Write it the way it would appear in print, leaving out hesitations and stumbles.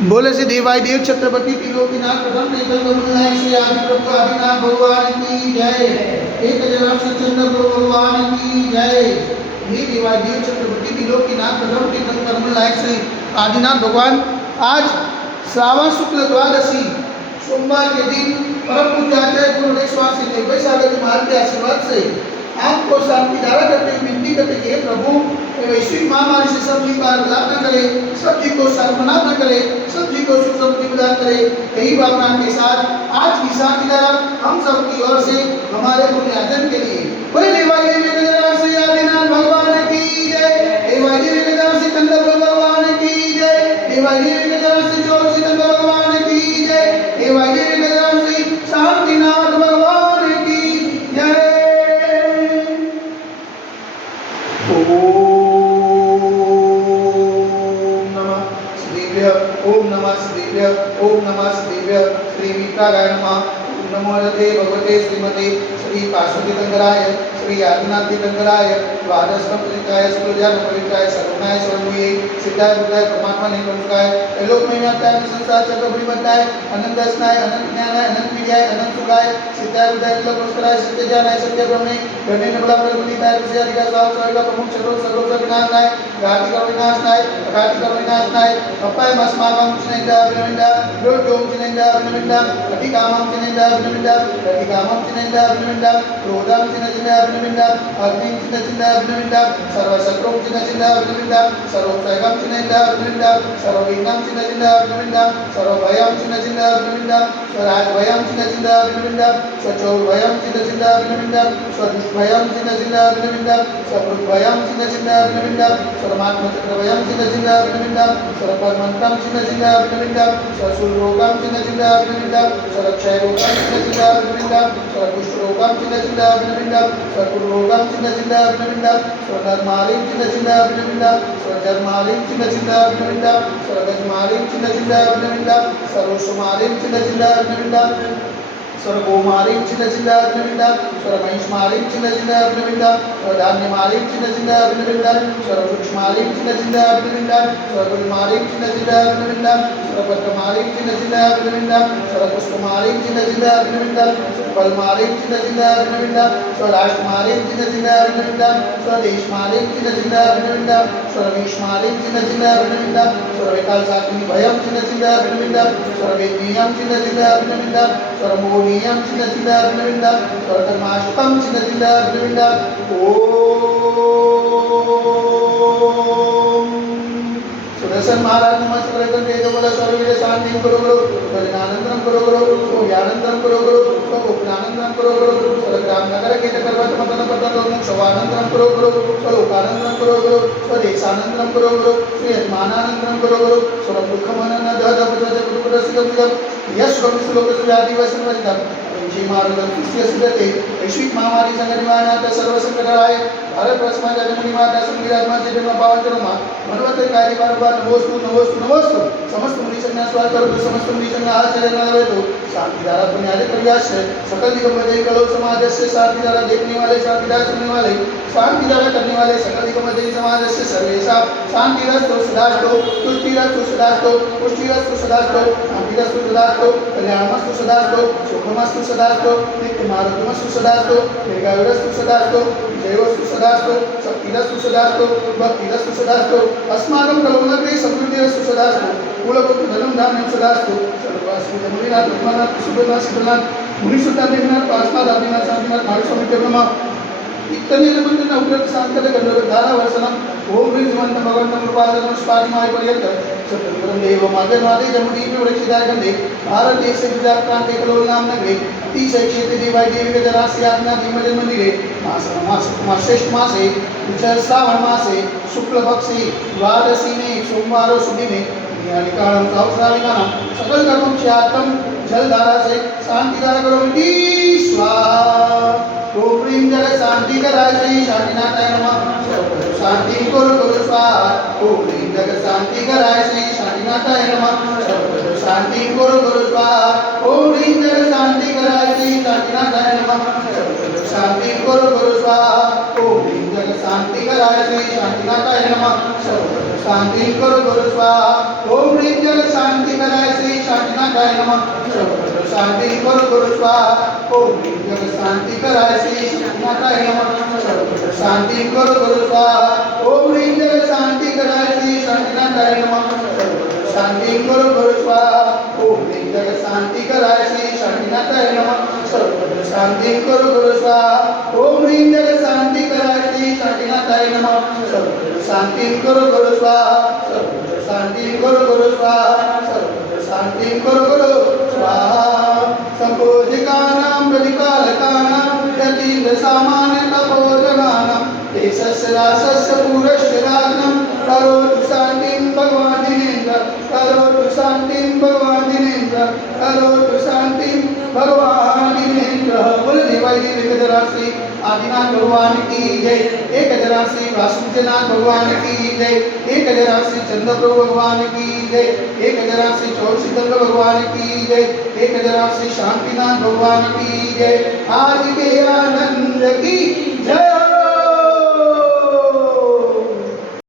बोले से देवाय देव छत्रपति त्रिलोकीनाथ प्रथम नेतल करुणाय श्री आदि प्रभु आदिनाथ भगवान की जय। एक जगह चंद्र प्रभु भगवान की जय। ये देवाय देव छत्रपति त्रिलोकीनाथ प्रथम नेतल करुणाय श्री आदिनाथ भगवान। आज श्रावण शुक्ल द्वादशी सोमवार के दिन परम पूज्य आचार्य गुरु स्वामी निर्भय सागर जी महाराज के आशीर्वाद से आपको शांति धारा करते हुए विनती करते कि हे प्रभु वैश्विक महामारी से सब जी का लाभ न करे, सब जी को सर्वनाश न करे, सब जी को सुख समृद्धि प्रदान करे। यही भावना के साथ आज की शांति धारा हम सब की ओर से हमारे पुण्यार्जन के लिए बोले देवाय देव से आदिनाथ भगवान की जय। देवाय देव से चंद्र प्रभु भगवान की जय। देवाय देव से चौर सिकंदर भगवान की जय। देवाय देव से शांतिनाथ भगवान की जय। ओम नमः शिवाय। ओम नमः शिवाय। श्री मीत्रागाय नमः। नमो भगवते श्रीमते श्री पार्वती तंगराय श्री आदिनाथ तंगराय द्वादशपत्रिकाय सुरजान पवित्राय सर्वनाय स्वयंभुये सिद्धाय बुद्धाय परमात्मा ने प्रमुखाय लोक में व्याप्ताय संसार चक्र परिवर्ताय अनंत दर्शनाय अनंत ज्ञानाय अनंत विद्याय अनंत सुखाय सिद्धाय बुद्धाय लोकोत्तराय सत्य ज्ञानाय सत्य ब्रह्मे ब्रह्मे नबला प्रमुखाय विषयाधिका स्वाम स्वर्ग प्रमुख सर्व सर्वज्ञानाय घाति का विनाशनाय अघाति का विनाशनाय अपाय मस्माकं चिनेंदा विनविंदा रोजोम चिनेंदा विनविंदा अधिकामं चिनेंदा विनविंदा अधिकामं चिनेंदा विनविंदा क्रोधं चिनेंदा विनविंदा अग्निं चिनेंदा विनविंदा सर्वशत्रुं चिनेंदा विनविंदा सर्वोपसर्गं चिनेंदा विनविंदा सर्वविघ्नं चिनेंदा विनविंदा सर्वभयं चिनेंदा विनविंदा स्वराजभयं चिनेंदा विनविंदा स्वचौर्भयं चिनेंदा विनविंदा स्वदुष्भयं चिनेंदा विनविंदा स्वभृद्भयं चिनेंदा विनविंदा सर्वमात्मचक्रभयं चिनेंदा विनविंदा सर्वपरमन्तं चिनेंदा विनविंदा स्वशूलरोगं चिनेंदा विनविंदा सर्वक्षयरोगं चिनेंदा विनविंदा सर्वकुष्ठरोगं चिनेंदा विनविंदा सर्वरोगं चिनेंदा विनविंदा सर्वधर्मालिं चिनेंदा विनविंदा सर्वधर्मालिं चिनेंदा विनविंदा सर्वगजमालिं चिनेंदा विनविंदा सर्वसुमालिं चिनेंदा विनविंदा सर्वगोमालिं चिनेंदा विनविंदा सर्वमहिषमालिं चिनेंदा विनविंदा सर्वधान्यमालिं चिनेंदा विनविंदा सर्ववृक्षमालिं चिनेंदा विनविंदा सर्वगुणमालिं चिनेंदा विनविंदा सर्वपत्रमालिं चिनेंदा विनविंदा सर्वपुष्पमालिं चिनेंदा विनविंदा सर्वफलमालिं चिनेंदा विनविंदा स्वराष्ट्रमालिं चिनेंदा विनविंदा स्वदेशमालिं चिनेंदा विनविंदा सर्वविषमालिं चिनेंदा विनविंदा सर्वकालसाग्निभयं चिनेंदा विनविंदा सर्ववेदनीयं चिनेंदा विनविंदा सर्वमोहनीयं चिनेंदा विनविंदा सर्वधर्माष्टकं चिनेंदा विनविंदा ओम सुदर्शन महाराज नमस्कार करते हैं बोला सर्वविद शांति करो करो परिणानंदनम करो करो ज्ञानंदनम करो करो उपनानंदनम करो करो सर्वग्राम नगर के पर्वत मतन पतन मोक्षवानंदनम करो करो स्वलोकानंदनम करो करो स्वदेशानंदनम करो करो श्रीयजमानानंदनम करो करो सर्वदुःखमनन दद पुत्र पुत्रसिगम यश कवि श्लोक सुयादि वसनवजम जी मारुदम कृष्य सुदते वैश्विक महामारी संगनिवारणार्थ सर्व संकटाय भारत वर्षमा जगमुनि माता संविराजमा जन्म पावन जन्मा मनवत कार्य बार नमोस्तु नमोस्तु नमोस्तु समस्त मुनि संज्ञा स्वागत करो समस्त मुनि संज्ञा आचरण नवे तो शांति धारा पुण्याले प्रयास है सकल दिगंबर कलो समाज से शांति धारा देखने वाले शांति धारा सुनने वाले शांति धारा करने वाले सकल दिगंबर समाज से सर्वेशा शांति रस्तो सदास्तो तुष्टि रस्तो सदास्तो पुष्टि रस्तो सदास्तो शांति रस्तो सदास्तो कल्याणमस्तु सदास्तो सुखमस्तु सदास्तो नित्यमारुतमस्तु सदास्तो दीर्घायुरस्तु सदास्तो विजयोस्तु सदास्तो शक्तिरस्तु सदास्तो भक्तिरस्तु सदास्तो अस्माकं कलोनग्रे समृद्धिरस्तु सदास्तो कुलगोत्र धनं धान्यं सदास्तो सर्वस्मि जमुनिनाथ ब्रह्मनाथ सुबोधनाथ सिद्धनाथ मुनिसुतानाथ देवनाथ पार्श्वनाथ आदिनाथ शांतिनाथ मारुस्वामी ब्रह्मा इतने नमन उग्र शांत धारा वर्षनम ओम ह्रीं जमंत भगवंतं कृपादनं स्पादिमाय पर्यंत सततं देव मार्गनादे जमुदीपे वृक्षिदाय गंधे भारत देश गुजरात प्रांते कलोल नाम नगरे अतिशय क्षेत्र देवाय देवी गजरास्य आज्ञा धीमजन मंदिरे श्रेष्ठ मासे श्रावण मासे शुक्ल पक्षे द्वादशी में सोमवार सुदी में निकालम साउश्राविकाना सकल कर्मों से आत्म जल धारा से शांति धारा करो स्वाहा ओम ह्रीं जगत शांति कराय श्री शांतिनाथाय नमः शांति करो करो स्वाहा ओम ह्रीं जगत शांति कराय श्री शांतिनाथाय नमः शांति करो करो स्वाहा ओम ह्रीं जगत शांति कराय श्री शांतिनाथाय नमः शांति करो करो स्वाहा ओम ह्रीं जगत शांति कराय श्री शांतिनाथाय नमः शांति करो करो स्वाहा ओम ह्रीं जगत शांति शांतिनाथाय नमः सर्वत्र शांति गुरु गुरु स्वाहा ओम ह्रीं जग शांति कराय श्री शांतिनाथाय नमः सर्वत्र शांति गुरु गुरु स्वाहा ओम ह्रीं जग शांति कराय श्री शांतिनाथाय नमः सर्वत्र शांति गुरु गुरु स्वाहा ओम ह्रीं जग शांति कराय श्री शांतिनाथाय नमः सर्वत्र शांति गुरु गुरु स्वाहा ओम ह्रीं जग शांति कराय श्री शांतिनाथाय नमः सर्वत्र शांति गुरु गुरु स्वाहा सर्वत्र शांति गुरु गुरु स्वाहा सर्वत्र शांति गुरु गुरु स्वाहा संपूजिकानां प्रतिपालकानां यतीन्द्र सामान्य तपोधनानां देशस्य रासस्य पूरस्य राज्ञं करोतु शान्तिं भगवान् जिनेन्द्र करोतु शान्तिं भगवान् जिनेन्द्र करोतु शान्तिं भगवान् जिनेन्द्र बोल देवाई विगतराशि आदिनाथ भगवान की जय एक राशि वासुदेवनाथ भगवान की जय एक राशि चंद्रप्रभु भगवान की जय एक राशि चौरसिद्धंग भगवान की जय एक राशि शांतिनाथ भगवान की जय आज के आनंद की जय।